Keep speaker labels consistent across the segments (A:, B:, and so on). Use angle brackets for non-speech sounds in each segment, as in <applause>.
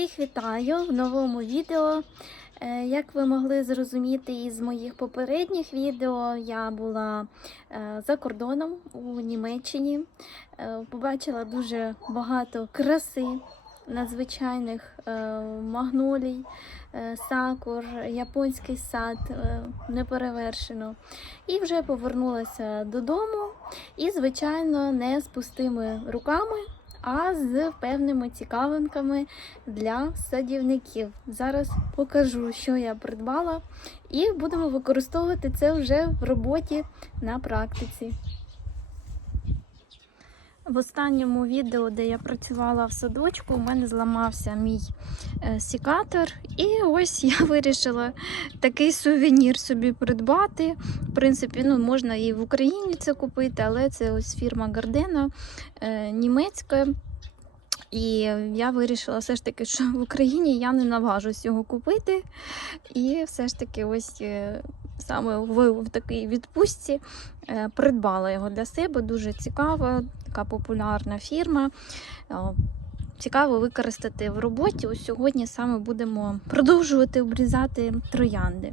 A: Всіх вітаю в новому відео. Е, Як ви могли зрозуміти із моїх попередніх відео, я була е, за кордоном у Німеччині. Е, Побачила дуже багато краси, надзвичайних магнолій, сакур, японський сад неперевершено. І вже повернулася додому. І, звичайно, не з пустими руками а з певними цікавинками для садівників. Зараз покажу, що я придбала, і будемо використовувати це вже в роботі на практиці. В останньому відео, де я працювала в садочку, у мене зламався мій е, сікатор, і ось я <laughs> вирішила такий сувенір собі придбати. В принципі, ну, можна і в Україні це купити, але це ось фірма Гардена німецька. І я вирішила все ж таки, що <laughs> в Україні я не наважусь його купити. І все ж таки, ось е, саме в, такій відпустці е, придбала його для себе. Дуже цікава, така популярна фірма. Е, Цікаво використати в роботі. Ось сьогодні саме будемо продовжувати обрізати троянди.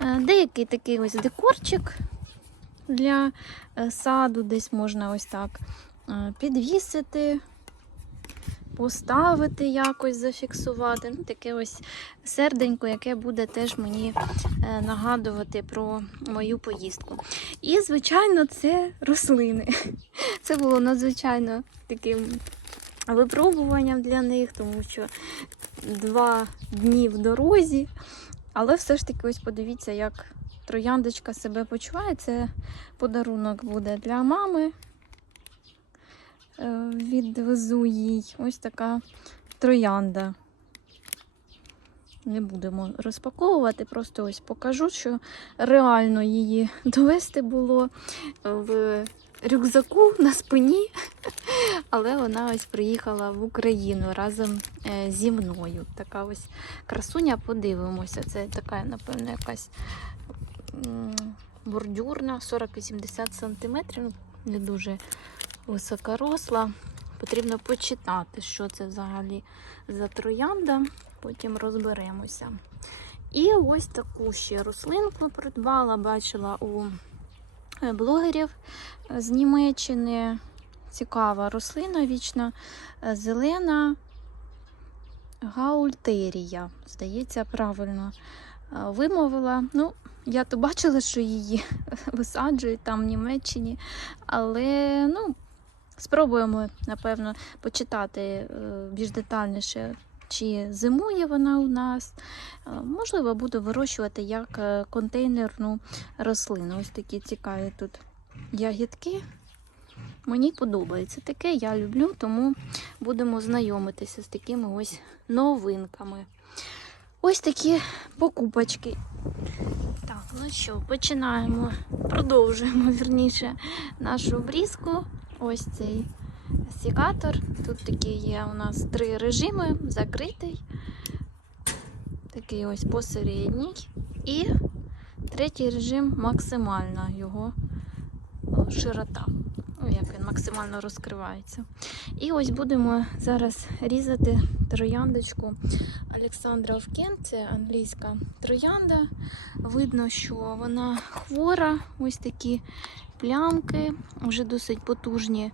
A: Е, Деякий такий ось декорчик для е, саду, десь можна ось так підвісити поставити якось, зафіксувати. Ну, таке ось серденько, яке буде теж мені е, нагадувати про мою поїздку. І, звичайно, це рослини. <laughs> Це було надзвичайно таким випробуванням для них, тому що два дні в дорозі. Але все ж таки, ось подивіться, як трояндочка себе почуває. Це подарунок буде для мами. Е, відвезу їй ось така троянда. Не будемо розпаковувати, просто ось покажу, що реально її <laughs> довести було в рюкзаку на спині, <laughs> але вона ось приїхала в Україну разом е, зі мною. Така ось красуня, подивимося. Це така, напевно, якась бордюрна, 40-80 см, ну, не дуже високоросла. Потрібно почитати, що це взагалі за троянда, потім розберемося. І ось таку ще рослинку придбала, бачила у е, блогерів з Німеччини. Цікава рослина вічна, е, зелена гаультерія. Здається, правильно е, вимовила. Ну, я то бачила, що її <laughs> висаджують там в Німеччині, але ну, спробуємо, напевно, почитати е, більш детальніше, чи зимує вона у нас. Е, Можливо, буду вирощувати як е, контейнерну рослину. Ось такі цікаві тут ягідки. Мені подобається таке, я люблю, тому будемо знайомитися з такими ось новинками. Ось такі покупочки. Так, ну що, починаємо, продовжуємо вірніше нашу обрізку. Ось цей секатор. Тут такі є у нас три режими: закритий, такий ось посередній. І третій режим максимальна його широта. Ну, як він максимально розкривається. І ось будемо зараз різати трояндочку Олександра Овкен, це англійська троянда. Видно, що вона хвора, ось такі плямки, вже досить потужні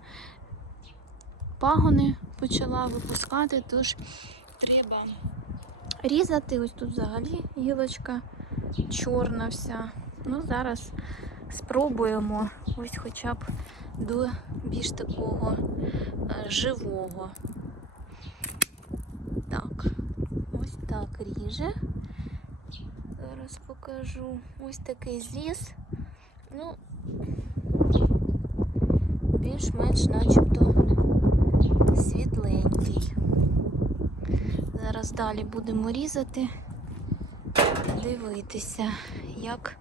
A: пагони почала випускати, тож треба різати. Ось тут взагалі гілочка чорна вся. Ну, зараз спробуємо ось хоча б до більш такого е, живого. Так, ось так ріже. Зараз покажу. Ось такий зріз. Ну, більш-менш начебто світленький. Зараз далі будемо різати, дивитися, як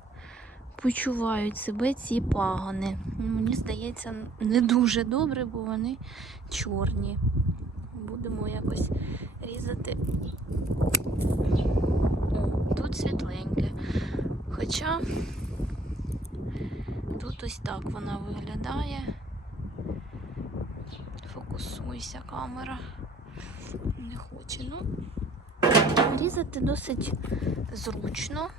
A: почувають себе ці пагони. Мені здається, не дуже добре, бо вони чорні. Будемо якось різати. О, тут світленьке. Хоча тут ось так вона виглядає. Фокусуйся камера. Не хоче. Ну, Різати досить зручно.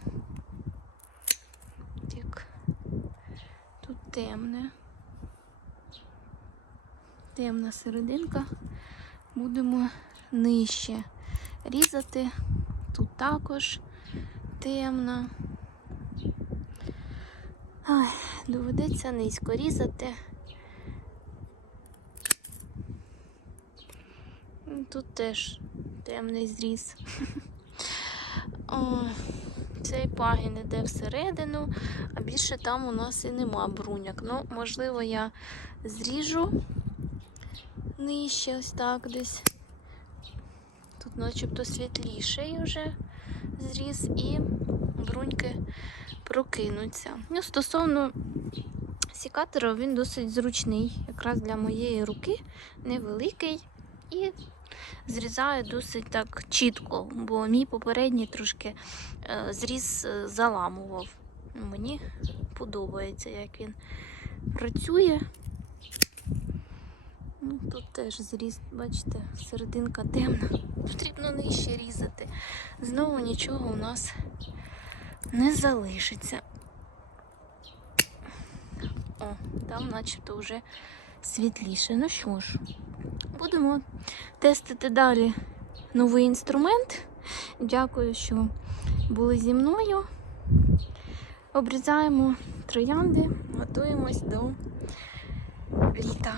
A: Так. Тут темне. Темна серединка. Будемо нижче різати. Тут також темно. Ай, доведеться низько різати. Тут теж темний зріз. <laughs> О, цей пагін іде всередину, а більше там у нас і нема бруняк. Ну, можливо, я зріжу нижче ось так десь. Тут начебто світліший вже зріз і бруньки прокинуться. Ну, стосовно сікатора, він досить зручний, якраз для моєї руки невеликий і зрізає досить так чітко, бо мій попередній трошки е, зріз е, заламував. Мені подобається, як він працює. Ну, тут теж зріз, бачите, серединка темна. Потрібно нижче різати. Знову нічого у нас не залишиться. О, там начебто вже світліше. Ну що ж, будемо тестити далі новий інструмент. Дякую, що були зі мною. Обрізаємо троянди, готуємось до літа.